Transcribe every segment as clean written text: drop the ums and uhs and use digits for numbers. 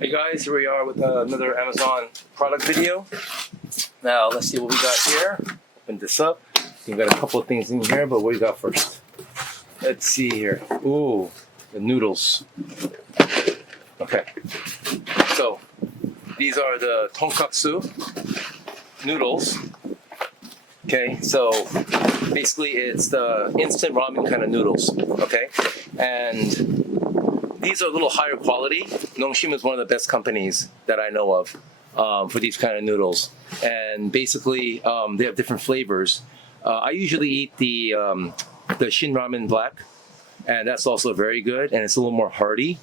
Hey guys, here we are with another Amazon product video. Now let's see what we got here. Open this up. We've got a couple of things in here, but what do you got first? Let's see here. Ooh, the noodles. Okay, so these are the tonkotsu noodles. Okay, so basically it's the instant ramen kind of noodles. Okay, and these are a little higher quality. Nongshim is one of the best companies that I know of for these kind of noodles. And basically, they have different flavors. I usually eat the Shin Ramen Black, and that's also very good, and it's a little more hearty.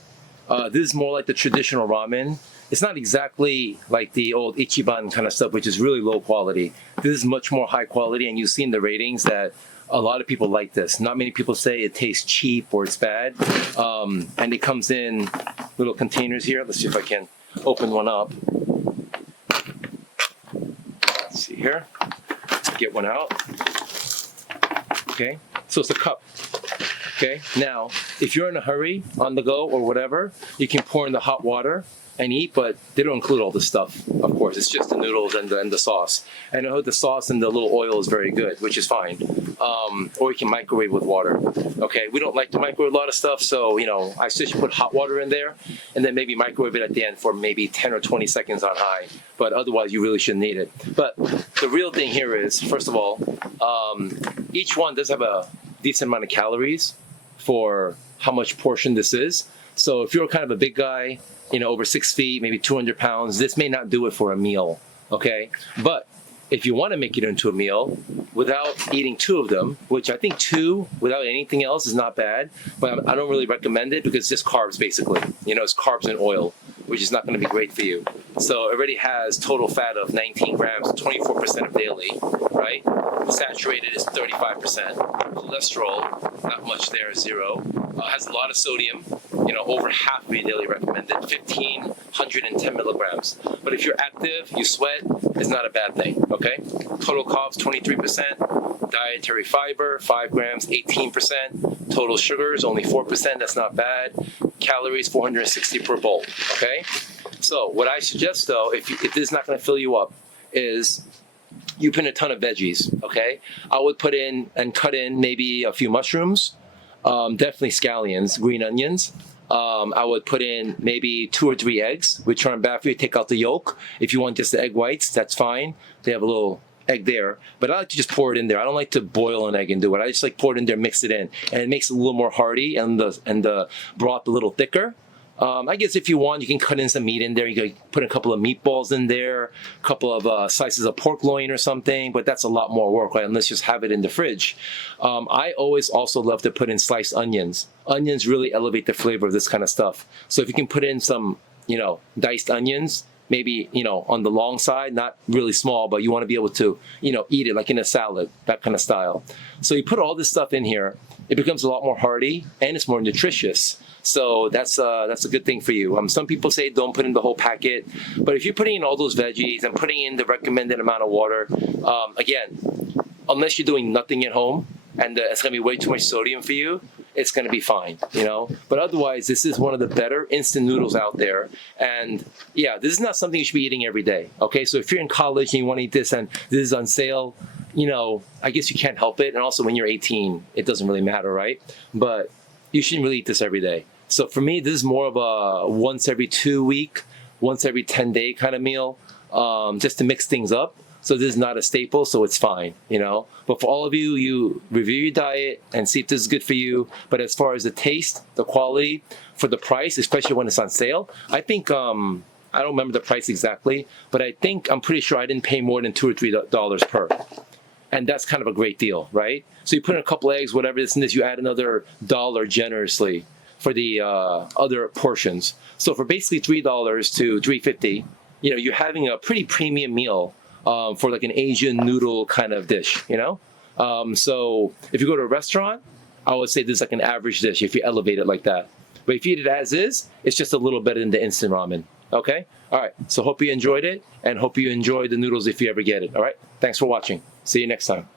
This is more like the traditional ramen. It's not exactly like the old Ichiban kind of stuff, which is really low quality. This is much more high quality, and you've seen the ratings that a lot of people like this. Not many people say it tastes cheap or it's bad. And it comes in little containers here. Let's see if I can open one up. Let's see here. Get one out. Okay, so it's a cup. Okay, now if you're in a hurry, on the go or whatever, you can pour in the hot water and eat, but they don't include all this stuff. Of course, it's just the noodles and the sauce. And I heard the sauce and the little oil is very good, which is fine. Or you can microwave with water. Okay, we don't like to microwave a lot of stuff, so I suggest you put hot water in there, and then maybe microwave it at the end for maybe 10 or 20 seconds on high. But otherwise, you really shouldn't eat it. But the real thing here is, first of all, each one does have a decent amount of calories for how much portion this is. So if you're kind of a big guy, over 6 feet, maybe 200 pounds, this may not do it for a meal, okay? But if you want to make it into a meal without eating 2 of them, which I think 2 without anything else is not bad, but I don't really recommend it because it's just carbs basically. It's carbs and oil, which is not going to be great for you. So it already has total fat of 19 grams, 24% of daily, right? Saturated is 35%. Cholesterol, not much there, 0. Has a lot of sodium, over half of your daily recommended, 1,510 milligrams. But if you're active, you sweat, it's not a bad thing, okay? Total carbs, 23%. Dietary fiber, 5 grams, 18%. Total sugars, only 4%, that's not bad. Calories, 460 per bowl, okay? So what I suggest though, if this is not gonna fill you up, is you put in a ton of veggies, okay? I would put in and cut in maybe a few mushrooms, definitely scallions, green onions. I would put in maybe 2 or 3 eggs, which aren't bad for you. Take out the yolk. If you want just the egg whites, that's fine. They have a little egg there, but I like to just pour it in there. I don't like to boil an egg and do it. I just like pour it in there, mix it in, and it makes it a little more hearty and the broth a little thicker. I guess if you want, you can cut in some meat in there. You can put a couple of meatballs in there, a couple of slices of pork loin or something, but that's a lot more work, right? Unless you just have it in the fridge. I always also love to put in sliced onions. Onions really elevate the flavor of this kind of stuff. So if you can put in some, diced onions, maybe, on the long side, not really small, but you want to be able to, eat it like in a salad, that kind of style. So you put all this stuff in here, it becomes a lot more hearty and it's more nutritious. So that's a good thing for you. Some people say don't put in the whole packet, but if you're putting in all those veggies and putting in the recommended amount of water, again, unless you're doing nothing at home and it's going to be way too much sodium for you, it's going to be fine, But otherwise, this is one of the better instant noodles out there. And yeah, this is not something you should be eating every day, okay? So if you're in college and you want to eat this and this is on sale, I guess you can't help it. And also when you're 18, it doesn't really matter, right? But you shouldn't really eat this every day. So for me, this is more of a once every 2 week, once every 10 day kind of meal, just to mix things up. So this is not a staple, so it's fine, But for all of you, you review your diet and see if this is good for you. But as far as the taste, the quality, for the price, especially when it's on sale, I think, I don't remember the price exactly, but I'm pretty sure I didn't pay more than $2 or $3 per. And that's kind of a great deal, right? So you put in a couple eggs, whatever this and this, you add another $1 generously for the other portions. So for basically $3 to $3.50, you're having a pretty premium meal for like an Asian noodle kind of dish, So if you go to a restaurant, I would say this is like an average dish if you elevate it like that. But if you eat it as is, it's just a little better than the instant ramen, okay? All right, so hope you enjoyed it and hope you enjoy the noodles if you ever get it, all right? Thanks for watching. See you next time.